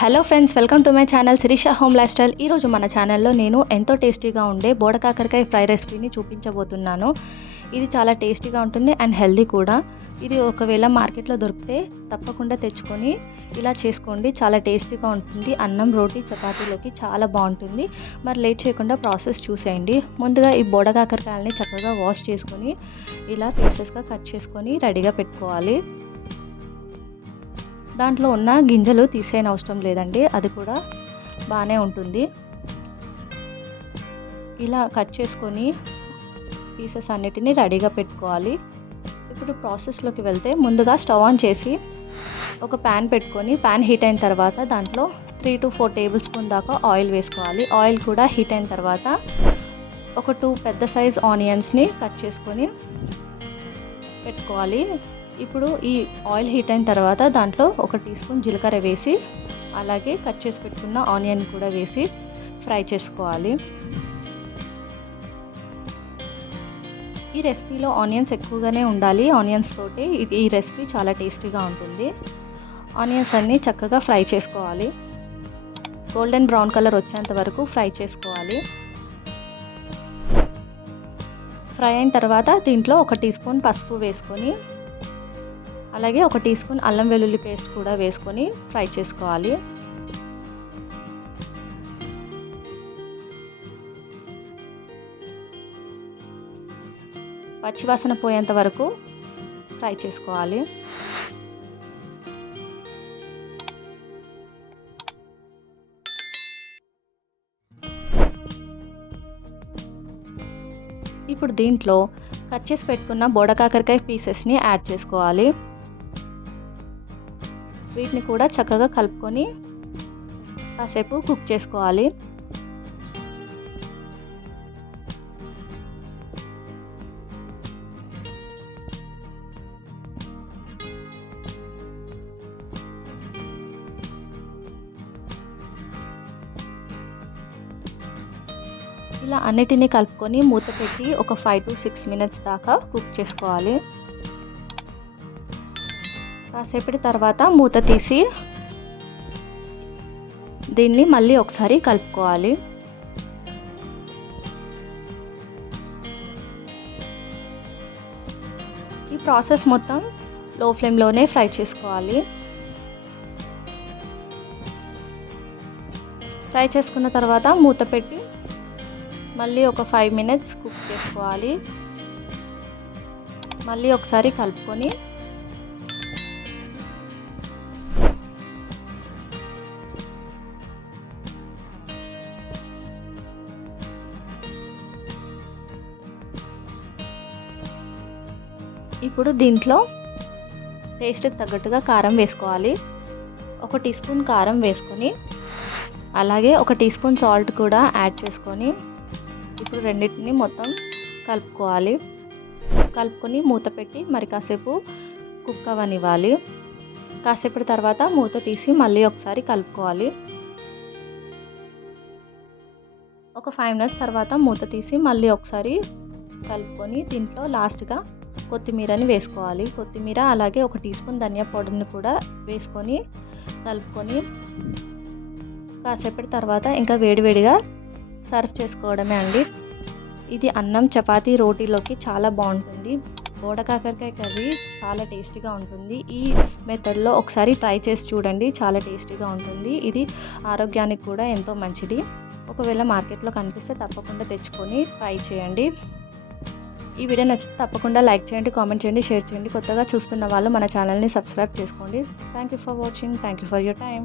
Hello friends, welcome to my channel Shirisha home lifestyle. ఈరోజు మన ఛానల్లో నేను ఎంతో టేస్టీగా ఉండే బోడకాకరకాయ ఫ్రై రెసిపీని చూపించబోతున్నాను. ఇది చాలా టేస్టీగా ఉంటుంది అండ్ హెల్దీ కూడా. ఇది ఒకవేళ మార్కెట్లో దొరికితే తప్పకుండా తెచ్చుకొని ఇలా చేసుకోండి. చాలా టేస్టీగా ఉంటుంది. అన్నం, రోటీ, చపాతీలోకి చాలా బాగుంటుంది. మరి లేట్ చేయకుండా ప్రాసెస్ చూసేయండి. ముందుగా ఈ బోడకాకరకాయలని చక్కగా వాష్ చేసుకొని ఇలా పీసెస్గా కట్ చేసుకొని రెడీగా పెట్టుకోవాలి. దాంట్లో ఉన్న గింజలు తీసేయని అవసరం లేదండి, అది కూడా బాగానే ఉంటుంది. ఇలా కట్ చేసుకొని పీసెస్ అన్నిటినీ రెడీగా పెట్టుకోవాలి. ఇప్పుడు ప్రాసెస్లోకి వెళ్తే ముందుగా స్టవ్ ఆన్ చేసి ఒక ప్యాన్ పెట్టుకొని ప్యాన్ హీట్ అయిన తర్వాత దాంట్లో 3 to 4 టేబుల్ స్పూన్ దాకా ఆయిల్ వేసుకోవాలి. ఆయిల్ కూడా హీట్ అయిన తర్వాత ఒక 2 పెద్ద సైజ్ ఆనియన్స్ని కట్ చేసుకొని పెట్టుకోవాలి. ఇప్పుడు ఈ ఆయిల్ హీట్ అయిన తర్వాత దాంట్లో 1 టీ స్పూన్ జీలకర్ర వేసి అలాగే కట్ చేసి పెట్టుకున్న ఆనియన్ కూడా వేసి ఫ్రై చేసుకోవాలి. ఈ రెసిపీలో ఆనియన్స్ ఎక్కువగానే ఉండాలి. ఆనియన్స్ తోటి ఈ రెసిపీ చాలా టేస్టీగా ఉంటుంది. ఆనియన్స్ అన్నీ చక్కగా ఫ్రై చేసుకోవాలి. గోల్డెన్ బ్రౌన్ కలర్ వచ్చేంత వరకు ఫ్రై చేసుకోవాలి. ఫ్రై అయిన తర్వాత దీంట్లో 1 టీ స్పూన్ పసుపు వేసుకొని అలాగే 1 టీ స్పూన్ అల్లం వెల్లుల్లి పేస్ట్ కూడా వేసుకొని ఫ్రై చేసుకోవాలి. పచ్చివాసన పోయేంత వరకు ఫ్రై చేసుకోవాలి. ఇప్పుడు దీంట్లో కట్ చేసి పెట్టుకున్న బోడకాకరకాయ పీసెస్ని యాడ్ చేసుకోవాలి. వీటిని కూడా చక్కగా కలుపుకొని కాసేపు కుక్ చేసుకోవాలి. ఇలా అన్నిటినీ కలుపుకొని మూత పెట్టి ఒక 5 to 6 minutes దాకా కుక్ చేసుకోవాలి. కాసేపటి తర్వాత మూత తీసి దీన్ని మళ్ళీ ఒకసారి కలుపుకోవాలి. ఈ ప్రాసెస్ మొత్తం లో ఫ్లేమ్లోనే ఫ్రై చేసుకోవాలి. ఫ్రై చేసుకున్న తర్వాత మూత పెట్టి మళ్ళీ ఒక 5 minutes కుక్ చేసుకోవాలి. మళ్ళీ ఒకసారి కలుపుకొని ఇప్పుడు దీంట్లో టేస్ట్కి తగ్గట్టుగా కారం వేసుకోవాలి. 1 టీ స్పూన్ కారం వేసుకొని అలాగే 1 టీ స్పూన్ సాల్ట్ కూడా యాడ్ చేసుకొని ఇప్పుడు రెండింటిని మొత్తం కలుపుకోవాలి. కలుపుకొని మూత పెట్టి మరి కాసేపు కుక్ అవ్వనివ్వాలి. కాసేపటి తర్వాత మూత తీసి మళ్ళీ ఒకసారి కలుపుకోవాలి. ఒక 5 minutes తర్వాత మూత తీసి మళ్ళీ ఒకసారి కలుపుకొని దీంట్లో లాస్ట్గా కొత్తిమీరని వేసుకోవాలి. కొత్తిమీర అలాగే 1 టీ స్పూన్ ధనియా పౌడర్ని కూడా వేసుకొని కలుపుకొని కాసేపటి తర్వాత ఇంకా వేడివేడిగా సర్వ్ చేసుకోవడమే అండి. ఇది అన్నం, చపాతీ, రోటీలోకి చాలా బాగుంటుంది. బోడకాకరకాయ కర్రీ చాలా టేస్టీగా ఉంటుంది. ఈ మెథడ్లో ఒకసారి ట్రై చేసి చూడండి, చాలా టేస్టీగా ఉంటుంది. ఇది ఆరోగ్యానికి కూడా ఎంతో మంచిది. ఒకవేళ మార్కెట్లో కనిపిస్తే తప్పకుండా తెచ్చుకొని ట్రై చేయండి. ఈ వీడియో నచ్చితే తప్పకుండా లైక్ చేయండి, కామెంట్ చేయండి, షేర్ చేయండి. కొత్తగా చూస్తున్న వాళ్ళు మన ఛానల్ని సబ్స్క్రైబ్ చేసుకోండి. Thank you for watching. Thank you for your time.